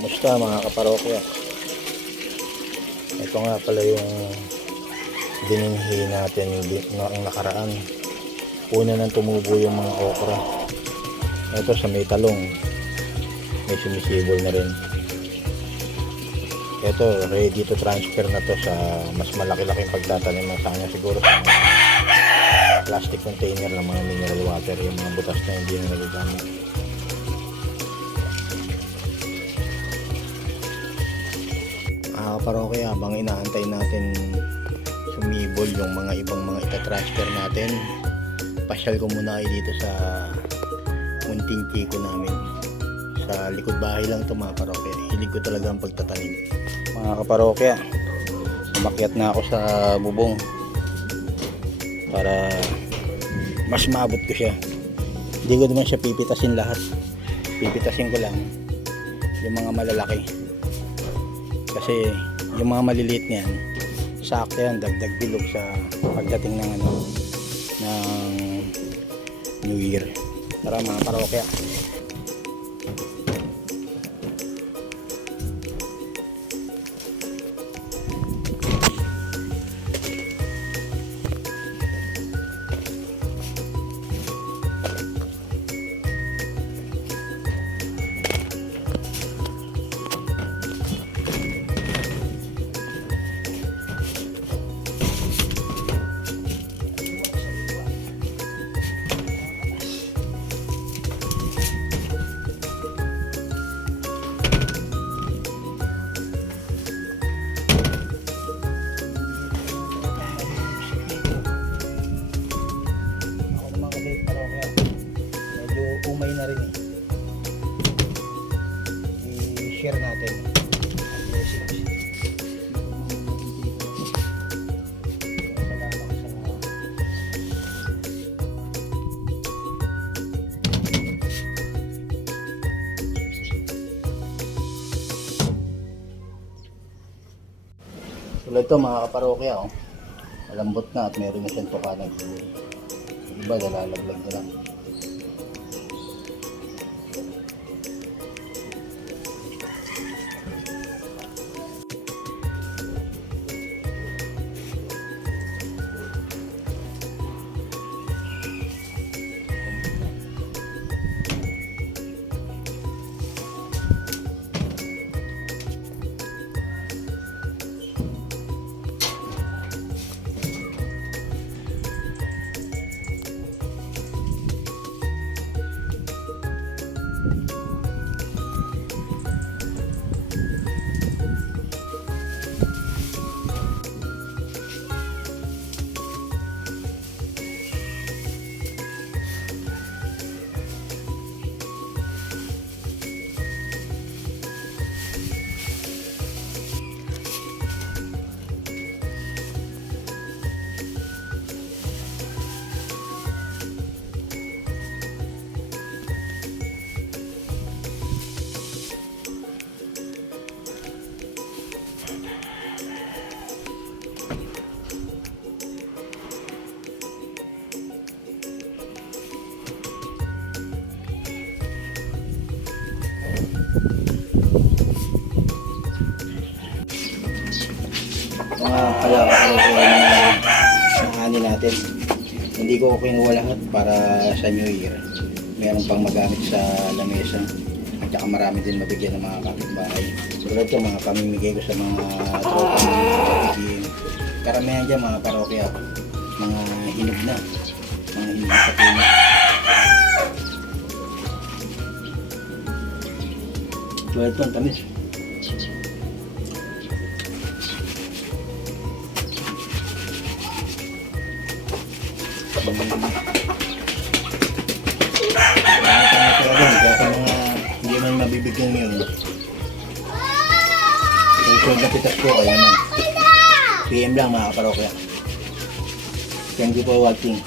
Kumusta mga kaparokya? Ito nga pala yung bininhi natin ang nakaraan. Una nang tumubo yung mga okra. Ito sa may talong, may sumisibol na rin. Ito ready to transfer na to sa mas malaki-laking pagtatanim ng kanya, siguro sa plastic container ng mga mineral water, yung mga butas na hindi na nagagamit. Parokya, habang inaantay natin sumibol yung mga ibang mga itatransfer natin, pasyal ko muna kayo dito sa munting chiko namin. Sa likod bahay lang ito mga parokya. Hilig ko talaga ang pagtatanim mga kaparokya. Umakyat na ako sa bubong para mas maabot ko siya. Hindi ko naman siya pipitasin lahat, pipitasin ko lang yung mga malalaki, kasi yung mga maliliit niyan sakto yan, dagdag bilog sa pagdating ng ng New Year. Tara mga parokya. Umay na rin i-share natin. Tulad ito mga kaparokya, malambot na at meron na siyang tuka ng gulay. Iba nalalaglag na lang. Mga kalakal ng ani natin, hindi ko kinuha lahat para sa New Year. Meron pang magamit sa lamesa at saka marami din mabigyan ng mga kapitbahay. Tulad ito, mga pamimigay ko sa mga tropa ng kapitbahay. Karamihan dyan mga parokya, mga hinog na, mga hinog sa puno. Tulad ito, ang tamis. Hindi man mabibigyan yun. Kung napitas ko kayo naman, PM lang mga kaparokya. Thank you for watching.